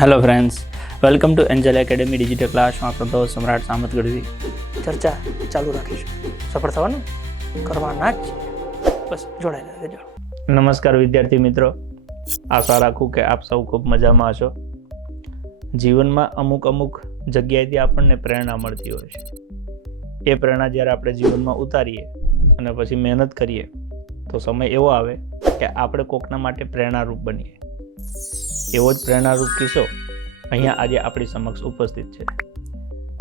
Hello friends welcome to angel academy digital ક્લાસમાં આપણો દોસ્ત સમ્રાટ સામત ગઢવી. ચર્ચા ચાલુ રાખીશું. સફળ થવાનું? કરવાના જ બસ જોડાયેલા રહેજો નમસ્કાર વિદ્યાર્થી મિત્રો. આશા રાખું કે આપ સૌ ખૂબ મજામાં હશો. જીવનમાં અમુક અમુક જગ્યાએથી આપણને પ્રેરણા મળતી હોય છે. એ પ્રેરણા જ્યારે આપણે જીવનમાં ઉતારીએ અને પછી મહેનત કરીએ તો સમય એવો આવે કે આપણે કોકના માટે પ્રેરણારૂપ બનીએ. એવો જ પ્રેરણારૂપ કિસ્સો અહીંયા આજે આપણી સમક્ષ ઉપસ્થિત છે.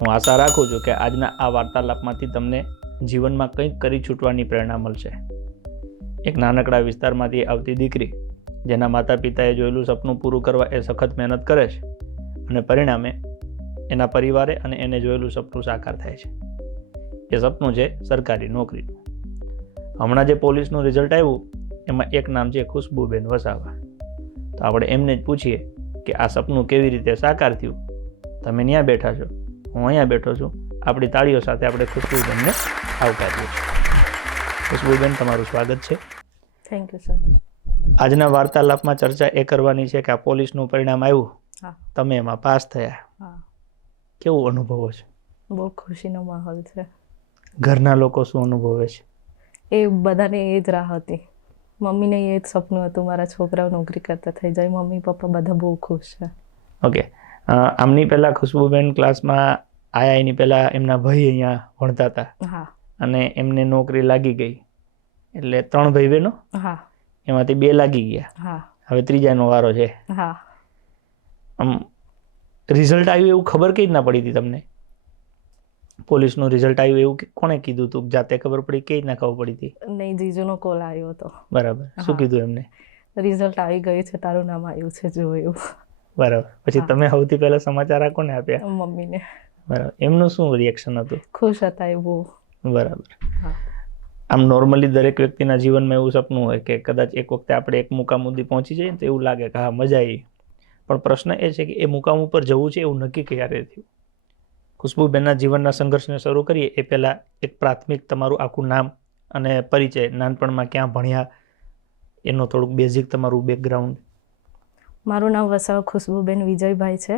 હું આશા રાખું છું કે આજના આ વાર્તાલાપમાંથી તમને જીવનમાં કંઈક કરી છૂટવાની પ્રેરણા મળશે. એક નાનકડા વિસ્તારમાંથી આવતી દીકરી, જેના માતા પિતાએ જોયેલું સપનું પૂરું કરવા એ સખત મહેનત કરે છે અને પરિણામે એના પરિવારે અને એને જોયેલું સપનું સાકાર થાય છે. એ સપનું છે સરકારી નોકરીનું. હમણાં જે પોલીસનું રિઝલ્ટ આવ્યું, એમાં એક નામ છે ખુશ્બુબેન વસાવા. તો આપણે એમને જ પૂછીએ કે આ સપનું કેવી રીતે સાકાર થયું? તમે ત્યાં બેઠા છો હું અહીંયા બેઠો છું આપણી તાળીઓ સાથે આપણે ખુશ્બુબેનને આવકારીએ છીએ. ખુશ્બુબેન તમારું સ્વાગત છે. થેન્ક યુ સર આજના વાર્તાલાપમાં ચર્ચા એ કરવાની છે કે આ પોલીસનું પરિણામ આવ્યું તમે એમાં પાસ થયા. કેવું અનુભવો છે? બહુ ખુશીનો માહોલ છે. ઘરના લોકો શું અનુભવે છે? એ બધાને એ જ રાહ હતી. મમ્મીને એ જ સપનું હતું મારા છોકરાઓ નોકરી કરતા થઈ જાય મમ્મી પપ્પા બધા બહુ ખુશ છે. ઓકે આમની પહેલાં ખુશ્બુબેન ક્લાસમાં આયા એની પહેલાં એમના ભાઈ અહીંયા ભણતા હતા. હા. અને એમને નોકરી લાગી ગઈ. એટલે ત્રણ ભાઈ બહેનો? હા. એમાંથી બે લાગી ગયા. હા. હવે ત્રીજાનો વારો છે. હા. આમ રિઝલ્ટ આવ્યું એવું ખબર કઈ રીતના પડી હતી તમને? પોલીસનું રિઝલ્ટ આવ્યું એવું કોણે કીધું હતું જાતે ખબર પડી કે રીતના ખબર પડી હતી? નહીં જીજુનો કોલ આવ્યો હતો. બરાબર. શું કીધું એમને? રિઝલ્ટ આવી ગયું છે તારું નામ આવ્યું છે જોયું એવું. બરાબર. પછી તમે સૌથી પહેલા સમાચાર આ કોને આપ્યા? મમ્મીને. બરાબર. એમનું શું રિએક્શન હતું? ખુશ હતા એ બહુ. બરાબર. આમ નોર્મલી દરેક વ્યક્તિના જીવનમાં એવું સપનું હોય કે કદાચ એક વખતે આપણે એક મુકામ સુધી પહોંચી જઈએ તો એવું લાગે કે હા મજા આવી. પણ પ્રશ્ન એ છે કે એ મુકામ ઉપર જવું છે એવું નક્કી ક્યારે થયું? ખુશ્બુબેનના જીવનના સંઘર્ષને શરૂ કરીએ, એ પહેલાં એક પ્રાથમિક તમારું આખું નામ અને પરિચય નાનપણમાં ક્યાં ભણ્યા, એનો થોડુંક બેઝિક તમારું બેકગ્રાઉન્ડ મારું નામ વસાવ ખુશ્બુબેન વિજયભાઈ છે.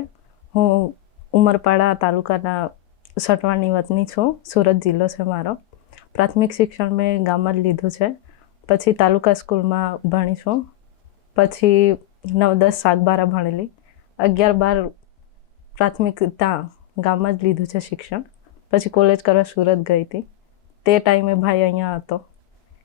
હું ઉમરપાડા તાલુકાના સટવાની વતની છું. સુરત જિલ્લો છે મારો. પ્રાથમિક શિક્ષણ મેં ગામમાં જ લીધું છે. પછી તાલુકા સ્કૂલમાં ભણી છું. પછી નવ દસ સાગબારા ભણેલી. અગિયાર બાર પ્રાથમિક ત્યાં ગામમાં જ લીધું છે શિક્ષણ. પછી કોલેજ કરવા સુરત ગઈ હતી. તે ટાઈમે ભાઈ અહીંયા હતો.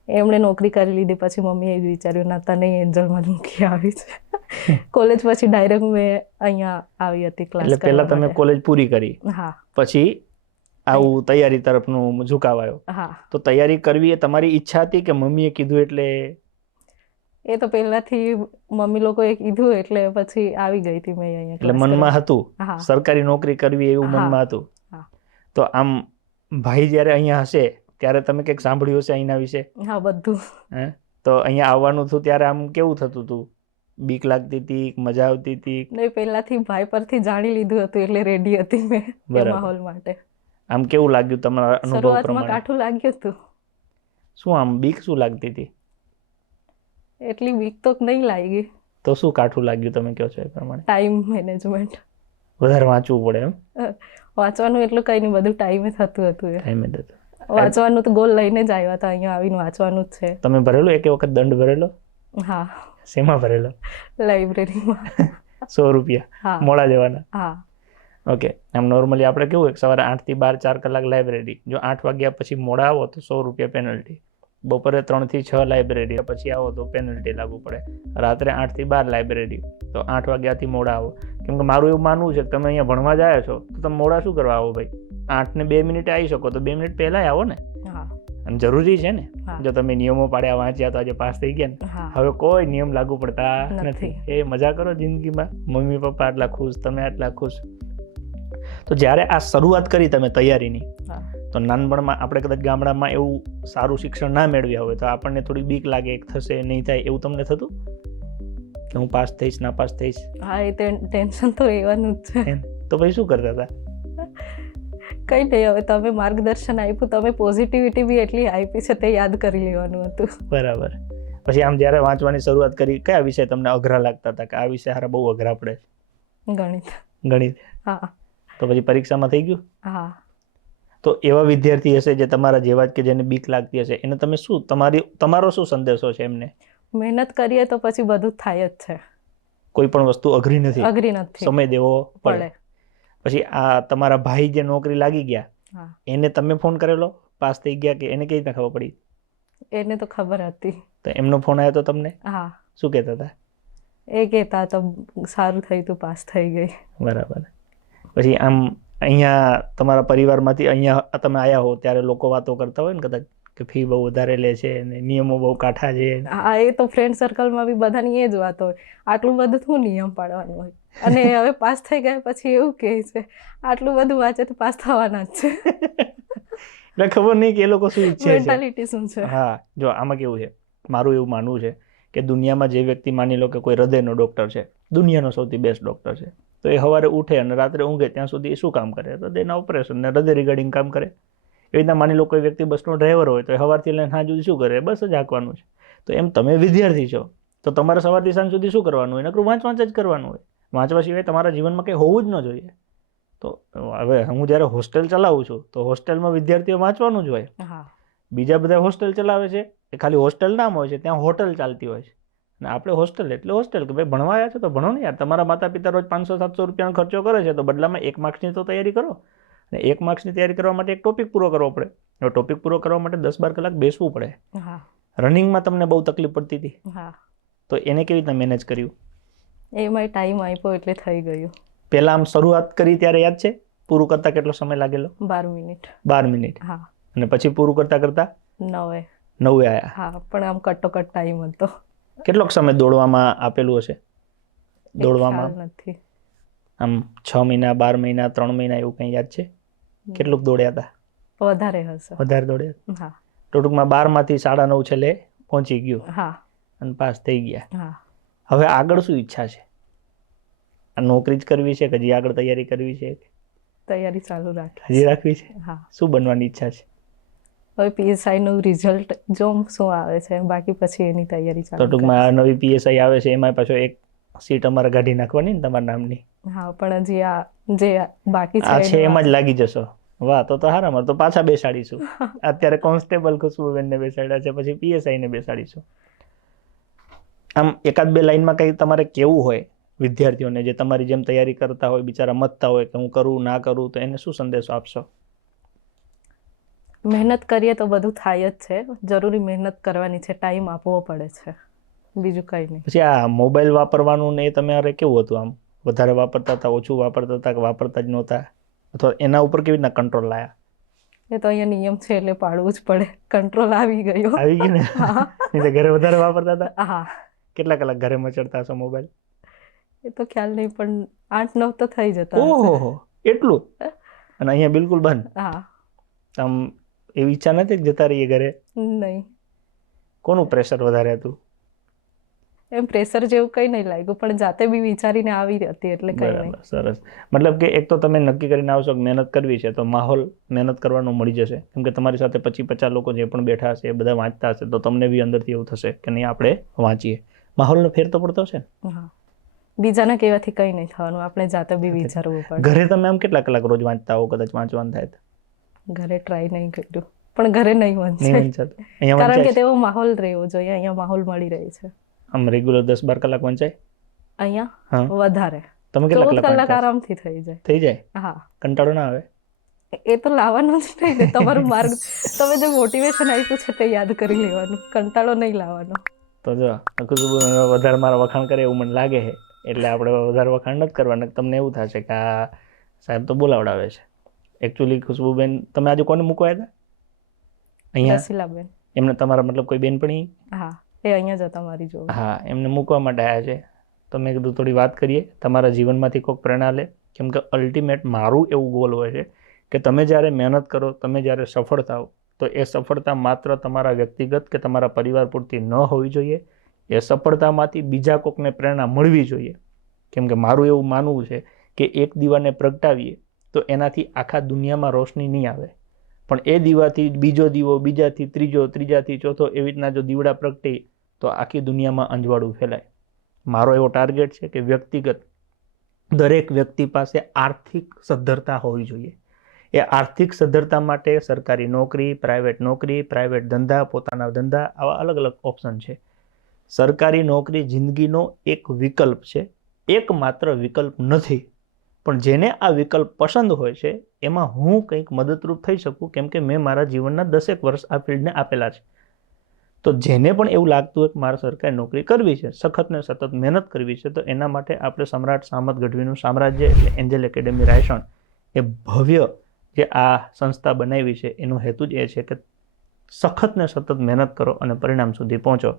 એમણે નોકરી કરી લીધી પછી મમ્મીએ જ વિચાર્યું ના તને એન્જલમાં મૂકી આવી છે. કોલેજ પછી ડાયરેક્ટ મેં અહીંયા આવી હતી ક્લાસ એટલે પહેલા તમે કોલેજ પૂરી કરી. હા. પછી આવું તૈયારી તરફનું ઝુકાવ આવ્યો હા. તો તૈયારી કરવી એ તમારી ઈચ્છા હતી કે મમ્મીએ કીધું એટલે એ તો પહેલાથી મમ્મી લોકોએ કીધું એટલે પછી આવી ગઈ હતી મેં અહીંયા એટલે મનમાં હતું સરકારી નોકરી કરવી એવું. મનમાં હતું. તો આમ ભાઈ જ્યારે અહીંયા હશે ત્યારે તમે કંઈક સાંભળ્યું હશે અહીંના વિશે? હા બધું. હે? તો અહીંયા આવવાનું થયું ત્યારે આમ કેવું થતું હતું? બીક લાગતી હતી મજા આવતી હતી? નહીં પહેલાથી ભાઈ પરથી જાણી લીધું હતું એટલે રેડી હતી મેં. માહોલ માટે. આમ કેવું લાગ્યું તમારા અનુભવ પ્રમાણે? કાઠું લાગ્યું હતું. શું આમ બીક શું લાગતી હતી? એટલી બીક તો નહીં લાગી. તો શું કાઠું લાગ્યું તમે કહો છો એ પ્રમાણે? ટાઈમ મેનેજમેન્ટ વધારે વાંચવું પડે એમ? વાંચવાનું એટલું કંઈ નહીં બધું ટાઈમે થતું હતું ટાઈમે થતું વાંચવાનું તો ગોલ લઈને જ આવ્યા હતા અહીંયા આવીને વાંચવાનું જ છે. તમે ભરેલો? એક વખત દંડ ભરેલો? હા. શેમાં ભરેલો? લાઇબ્રેરીમાં સો રૂપિયા. મોડા જવાના. હા. ઓકે આમ નોર્મલી આપણે કેવું એક સવારે આઠથી બાર ચાર કલાક લાઇબ્રેરી જો આઠ વાગ્યા પછી મોડા આવો તો સો રૂપિયા પેનલ્ટી બપોરે ત્રણથી છ લાઇબ્રેરી પછી આવો તો પેનલ્ટી લાગુ પડે. રાત્રે આઠથી બાર લાઇબ્રેરી તો આઠ વાગ્યાથી મોડા આવો. કેમ કે મારું એવું માનવું છે કે તમે અહીંયા ભણવા જાય છો તો તમે મોડા શું કરવા આવો ભાઈ? આઠ ને બે મિનિટે આવી શકો તો બે મિનિટ પહેલાં આવો ને. અને જરૂરી છે ને જો તમે નિયમો પાડ્યા વાંચ્યા તો આજે પાસ થઈ ગયા ને. હવે કોઈ નિયમ લાગુ પડતા નથી. એ મજા કરો જિંદગીમાં. મમ્મી પપ્પા આટલા ખુશ તમે આટલા ખુશ. તો જ્યારે આ શરૂઆત કરી તમે તૈયારીની. તો નાનપણમાં આપણે કદાચ ગામડામાં એવું સારું શિક્ષણ ના મેળવ્યા હોય તો આપણને થોડી બીક લાગે એક થશે નહીં થાય એવું તમને થતું? કે હું પાસ થઈશ ના પાસ થઈશ? હા એ ટેન્શન તો રહેવાનું જ છે. તો પછી શું કરતા હતા? કંઈ નહીં હવે તમે માર્ગદર્શન આપ્યું તમે પોઝિટિવિટી બી એટલી આપી છે તે યાદ કરી લેવાનું હતું. બરાબર. પછી આમ જ્યારે વાંચવાની શરૂઆત કરી કયા વિષય તમને અઘરા લાગતા હતા? કે આ વિષય હારા બહુ અઘરા પડે? ગણિત. ગણિત? હા. તો પછી પરીક્ષામાં થઈ ગયું? હા. તો એવા વિદ્યાર્થી હશે જે તમારા જેવા જ કે જેને બીક લાગતી હશે. એને તમે શું તમારી તમારો શું સંદેશો છે એમને? મહેનત કરીએ તો પછી બધું થાય જ છે. કોઈ પણ વસ્તુ અઘરી નથી. અઘરી નથી. સમય દેવો પડે. પછી આ તમારા ભાઈ જે નોકરી લાગી ગયા એને તમે ફોન કરેલો? પાસ થઈ ગયા કે એને કઈ રીતે ખબર પડી? એને તો ખબર હતી. તો એમનો ફોન આવ્યો તો તમને? હા. શું કહેતા હતા? એ કહેતા તો સારું થયું તું પાસ થઈ ગઈ. બરાબર. પછી આમ અહીંયા તમારા પરિવારમાંથી અહીંયા તમે આવ્યા હો ત્યારે લોકો વાતો કરતા હોય ને કદાચ કે ફી બહુ વધારે લે છે અને નિયમો બહુ કાઠા છે. હા એ તો ફ્રેન્ડ સર્કલમાં બી બધાની એ જ વાત હોય. આટલું બધું શું નિયમ પાડવાનું હોય. અને હવે પાસ થઈ ગયા પછી એવું કહે છે આટલું બધું વાંચે તો પાસ થવાના જ છે. એટલે ખબર નહીં કે એ લોકો શું ઈચ્છે છે. મેન્ટાલિટી શું છે? હા જો આમાં કેવું છે? મારું એવું માનવું છે કે દુનિયામાં જે વ્યક્તિ માની લો કે કોઈ હૃદયનો ડોક્ટર છે દુનિયાનો સૌથી બેસ્ટ ડોક્ટર છે. તો એ સવારે ઉઠે અને રાત્રે ઊંઘે ત્યાં સુધી એ શું કામ કરે? હૃદયના ઓપરેશન ને હૃદય રિગાર્ડિંગ કામ કરે. એવી રીતના માની લો કોઈ વ્યક્તિ બસનો ડ્રાઈવર હોય તો એ સવારથી લઈને સાંજ સુધી શું કરે? બસ જ હાંકવાનું છે. તો એમ તમે વિદ્યાર્થી છો તો તમારે સવારથી સાંજ સુધી શું કરવાનું? હોય નકરું વાંચ વાંચ જ કરવાનું હોય. વાંચવા સિવાય તમારા જીવનમાં કંઈ હોવું જ ન જોઈએ. તો હવે હું જ્યારે હોસ્ટેલ ચલાવું છું તો હોસ્ટેલમાં વિદ્યાર્થીઓ વાંચવાનું જ હોય. બીજા બધા હોસ્ટેલ ચલાવે છે એ ખાલી હોસ્ટેલ નામ હોય છે ત્યાં હોટલ ચાલતી હોય છે. અને આપણે હોસ્ટેલ એટલે હોસ્ટેલ કે ભાઈ ભણવા આવ્યા છો તો ભણો ને યાર. તમારા માતા પિતા રોજ પાંચસો સાતસો રૂપિયાનો ખર્ચો કરે છે તો બદલામાં એક માર્ક્સની તો તૈયારી કરો. અને એક માર્ક્સની તૈયારી કરવા માટે એક ટોપિક પૂરો કરવો પડે. હવે ટોપિક પૂરો કરવા માટે દસ બાર કલાક બેસવું પડે. રનિંગમાં તમને બહુ તકલીફ પડતી હતી. તો એને કેવી રીતના મેનેજ કર્યું? એમાંય ટાઈમ આપ્યો એટલે થઈ ગયું. પહેલાં આમ શરૂઆત કરી ત્યારે યાદ છે? પૂરું કરતાં કેટલો સમય લાગેલો? બાર મિનિટ. બાર મિનિટ. હા. અને પછી પૂરું કરતાં કરતાં? નવે. નવે આયા. હા પણ આમ કટોકટ ટાઈમ હતો. કેટલોક સમય દોડવામાં આપેલું હશે? દોડવામાં? નથી. આમ છ મહિના બાર મહિના ત્રણ મહિના એવું કંઈ યાદ છે? કેટલુંક દોડ્યા હતા વધારે હશે. વધારે દોડ્યા હા. ટૂંકમાં બારમાંથી સાડા નવ છેલ્લે પહોંચી ગયું. હા. અને પાસ થઈ ગયા. હા. હવે આગળ શું ઈચ્છા છે? આ નોકરી જ કરવી છે કે હજી આગળ તૈયારી કરવી છે? તૈયારી ચાલુ રાખ હજી રાખવી છે? હા. શું બનવાની ઈચ્છા છે? હવે પીએસઆઈ નું રિઝલ્ટ જો શું આવે છે બાકી પછી એની તૈયારી તો ટૂંકમાં આ નવી પીએસઆઈ આવે છે એમાં પાછો એક સીટ અમારે કાઢી નાખવાની ને તમારા નામની. હા પણ હજી આ જે બાકી આ છે છે એમાં જ લાગી જશો. વાહ તો તો હારા મારે તો પાછા બેસાડીશું. અત્યારે કોન્સ્ટેબલ ખુશ્બુબેનને બેસાડ્યા છે પછી પીએસઆઈને બેસાડીશું. આમ એકાદ બે લાઈનમાં કંઈ તમારે કેવું હોય વિદ્યાર્થીઓને જે તમારી જેમ તૈયારી કરતા હોય બિચારા મતતા હોય કે હું કરું ના કરું તો એને શું સંદેશો આપશો? મહેનત કરીએ તો બધું થાય જ છે. જરૂરી મહેનત કરવાની છે ટાઈમ આપવો પડે છે. બીજું કંઈ નહીં. પછી આ મોબાઈલ વાપરવાનું ને એ તમારે કેવું હતું આમ? વધારે વાપરતા હતા ઓછું વાપરતા હતા કે વાપરતા જ નહોતા? અથવા એના ઉપર કેવી રીતના કંટ્રોલ લાયા? એ તો અહીંયા નિયમ છે એટલે પાડવું જ પડે. કંટ્રોલ આવી ગયો. આવી ગયું ને? નહીં ઘરે વધારે વાપરતા હતા? હા. કેટલા કલાક ઘરે મચડતા હશો મોબાઈલ? એ તો ખ્યાલ નહીં પણ આઠ નવ તો થઈ જતા. ઓહો એટલું? અને અહીંયા બિલકુલ બંધ? હા. આમ એવી ઈચ્છા નથી જતા રહીએ ઘરે? નહીં. કોનું પ્રેશર વધારે હતું? એમ પ્રેશર જેવું કંઈ નહીં લાગ્યું પણ જાતે બી વિચારીને આવી હતી એટલે કંઈ નહીં. સરસ. મતલબ કે એક તો તમે નક્કી કરીને આવશો કે મહેનત કરવી છે તો માહોલ મહેનત કરવાનો મળી જશે. કેમ કે તમારી સાથે પચી પચાસ લોકો જે પણ બેઠા હશે એ બધા વાંચતા હશે તો તમને બી અંદરથી એવું થશે કે નહીં આપણે વાંચીએ. માહોલનો ફેર તો પડતો હશે ને? હા. બીજાના કહેવાથી કંઈ નહીં થવાનું આપણે જાતે બી વિચારવું પડે. ઘરે તમે આમ કેટલા કલાક રોજ વાંચતા હો કદાચ વાંચવાનું થાય ઘરે ટ્રાય નહીં કર્યું. પણ ઘરે નહીં વંચાય. કારણ કે તેવો માહોલ રહેવો જોઈએ. અહીંયા માહોલ મળી રહે છે. આમ રેગ્યુલર દસ બાર કલાક વંચાય? અહીંયા વધારે. તમે કેટલા કલાક આરામથી થઈ જાય. થઈ જાય? હા. કંટાળો ના આવે? એ તો લાવવાનું જ નહીં ને. તમારું માર્ગ તમે જે મોટિવેશન આપ્યું છે તે યાદ કરી લેવાનું. કંટાળો નહીં લાવવાનો. તો જો ખુશબુ વધારે મારા વખાણ કરે એવું મને લાગે છે. એટલે આપણે વધારે વખાણ નથી કરવાના. તમને એવું થશે કે આ સાહેબ તો બોલાવડાવે છે. એકચ્યુઅલી ખુશબુબેન તમે આજે કોને મૂકવા હતા? અહીંયા? રસીલાબેન. એમને તમારા મતલબ કોઈ બેનપણી? હા એ અહીંયા જ હતા મારી જોડે. હા એમને મૂકવા માટે આવ્યા છે. તો મેં કીધું થોડી વાત કરીએ. તમારા જીવનમાંથી કોઈક પ્રેરણા લે. કેમ કે અલ્ટિમેટ મારું એવું ગોલ હોય છે કે તમે જ્યારે મહેનત કરો તમે જ્યારે સફળ થાઓ તો એ સફળતા માત્ર તમારા વ્યક્તિગત કે તમારા પરિવાર પૂરતી ન હોવી જોઈએ. એ સફળતામાંથી બીજા કોકને પ્રેરણા મળવી જોઈએ. કેમ કે મારું એવું માનવું છે કે એક દીવાને પ્રગટાવીએ તો એનાથી આખા દુનિયામાં રોશની નહીં આવે. પણ એ દીવાથી બીજો દીવો, બીજાથી ત્રીજો, ત્રીજાથી ચોથો એવી રીતના જો દીવડા પ્રગટે, તો આખી દુનિયામાં અંજવાળું ફેલાય. મારો એવો ટાર્ગેટ છે કે વ્યક્તિગત દરેક વ્યક્તિ પાસે આર્થિક સદ્ધરતા હોવી જોઈએ. એ આર્થિક સદ્ધરતા માટે સરકારી નોકરી પ્રાઇવેટ નોકરી પ્રાઇવેટ ધંધા, પોતાના ધંધા આવા અલગ અલગ ઓપ્શન છે. સરકારી નોકરી જિંદગીનો એક વિકલ્પ છે. એકમાત્ર વિકલ્પ નથી. પણ જેને આ વિકલ્પ પસંદ હોય છે, એમાં હું કંઈક મદદરૂપ થઈ શકું, કેમ કે મેં મારા જીવનના દસેક વર્ષ આ ફિલ્ડને આપેલા છે. તો જેને પણ એવું લાગતું હોય કે મારે સરકારી નોકરી કરવી છે, સખત ને સતત મહેનત કરવી છે, તો એના માટે આપણે સમ્રાટ સામત ગઢવીનું સામ્રાજ્ય એટલે એન્જલ એકેડેમી રાયસણ, એ ભવ્ય જે આ સંસ્થા બનાવી છે, એનો હેતુ જ એ છે કે સખત ને સતત મહેનત કરો અને પરિણામ સુધી પહોંચો.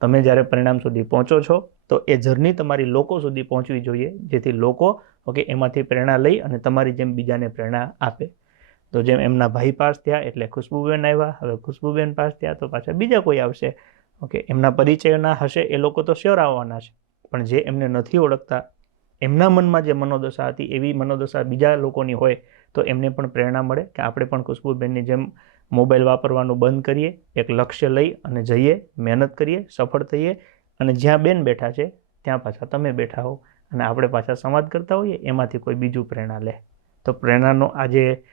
તમે જ્યારે પરિણામ સુધી પહોંચો છો, તો એ જર્ની તમારી લોકો સુધી પહોંચવી જોઈએ, જેથી લોકો ઓકે, એમાંથી પ્રેરણા લઈ અને તમારી જેમ બીજાને પ્રેરણા આપે. તો જેમ એમના ભાઈ પાસ થયા એટલે ખુશ્બુબેન આવ્યા, હવે ખુશ્બુબેન પાસ થયા તો પાછા બીજા કોઈ આવશે. ઓકે, એમના પરિચયના હશે એ લોકો તો શ્યોર આવવાના છે. પણ જે એમને નથી ઓળખતા, એમના મનમાં જે મનોદશા હતી, એવી મનોદશા બીજા લોકોની હોય, તો એમને પણ પ્રેરણા મળે કે આપણે પણ ખુશ્બુબેનની જેમ મોબાઈલ વાપરવાનું બંધ કરીએ, એક લક્ષ્ય લઈ અને જઈએ, મહેનત કરીએ, સફળ થઈએ અને જ્યાં બેન બેઠા છે, ત્યાં પાછા તમે બેઠા હો. અને આપણે પાછા સંવાદ કરતા હોઈએ, એમાંથી કોઈ બીજું પ્રેરણા લે. તો પ્રેરણાનો આ જે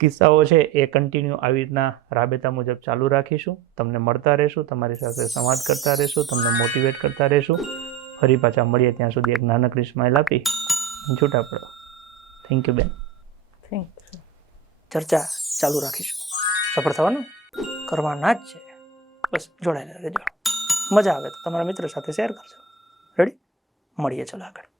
કિસ્સાઓ છે, એ કન્ટિન્યુ આવી રીતના રાબેતા મુજબ ચાલુ રાખીશું. તમને મળતા રહેશું, તમારી સાથે સંવાદ કરતા રહેશું, તમને મોટિવેટ કરતા રહેશું. ફરી પાછા મળીએ ત્યાં સુધી એક નાનકડી સ્માઇલ આપી. છૂટા પડો. થેન્ક યુ બેન. થેન્ક ચર્ચા ચાલુ રાખીશું. સફળ થવાનું કરવાના જ છે. બસ જોડાયેલા રહેજો. મજા આવે તો તમારા મિત્રો સાથે શેર કરજો. રેડી મળીએ ચલો આગળ.